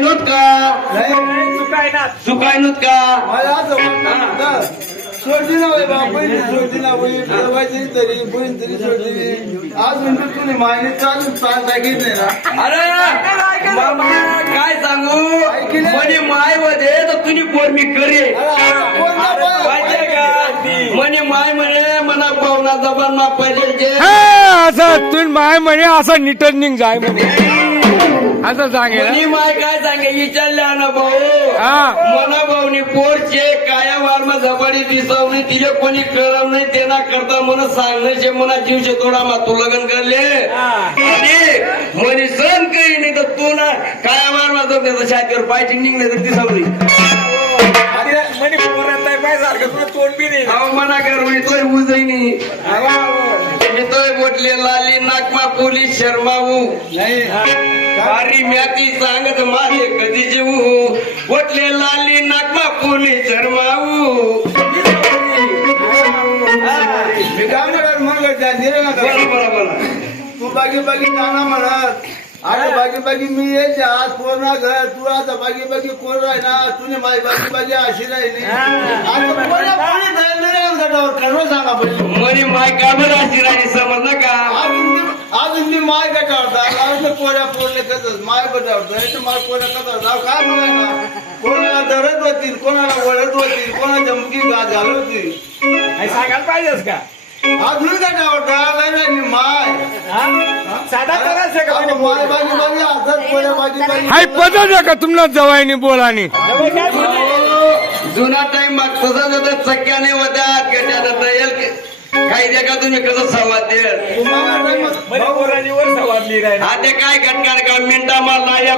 चुकायनोत का चुकायनोत का मला असं वाटतं सोडली ना बाई बा बहिणी सोडली ना बाई ठेवायची तरी बहीण तरी सोडली आज म्हणजे तुम्ही मायने चालून चाल टाकीत नाही ना. अरे मामा काय सांगू? म्हणे मायमध्ये तर तुझी पोर मी करे का? म्हणे माय म्हणे मना पाहुणा जबान मा पहिले जे हा, असं तुम्ही माय म्हणे असं निटर्निंग जाय म्हणे. असं सांगेल माय काय सांगे विचारल्या ना भाऊ. मना भाऊनी पोरचे काया वारमा झपाडी दिसव नाही तिले कोणी कळव नाही तेना करता मन सांगणे शे मना जीवशे थोडा मा तू लग्न करले. म्हणे सण काही नाही तर तू ना काया वारमा जप नाही तर शातीवर पाय निघले तर दिसवली. म्हणे पोरात नाही पाय सारखं तुला तोंड बी नाही. अहो मना कर तोय उजईनी मी तोय बोटले पोलीस शर्माऊ नाही. भारी म्याती सांगत माझे कधी जीवू बोटले लाली नाकमा पोलीस शर्माऊ मी काय म्हणत मग त्या दिलं ना बोला बोला बोला. तू बागी बागी जाणार म्हणत अरे बागी बागी मी यायचे आज कोणा घर तू आता बागी बागी कोण आहे ना तुने माझी बागी बागी अशी राहिली. आता कोण्या नाही गटावर सांगा पहिले. म्हणे माय का बरं अशी राहिली मी माय गटावर अजून कोण्या पोरले कसं माय गटावर जायचं माय कोण्या कथा जाऊ? काय म्हणायला कोणाला धरत होतील कोणाला वळत होतील कोणाच्या मुखी गाज घालवतील काही सांगायला पाहिजेस का? अजून जायला नाही माय हा? हाय का तुम्हाला जवायनी बोलानी? जुना टाइम तसा जाता चक्क्याने होत्यात गटानं येईल काही द्या का तुम्ही कसं संवाद दे. तुम्हाला नाही मग- म्हणे पोरांनी वर सवादली राहिला आता काय घटकार का मिनटा मारला या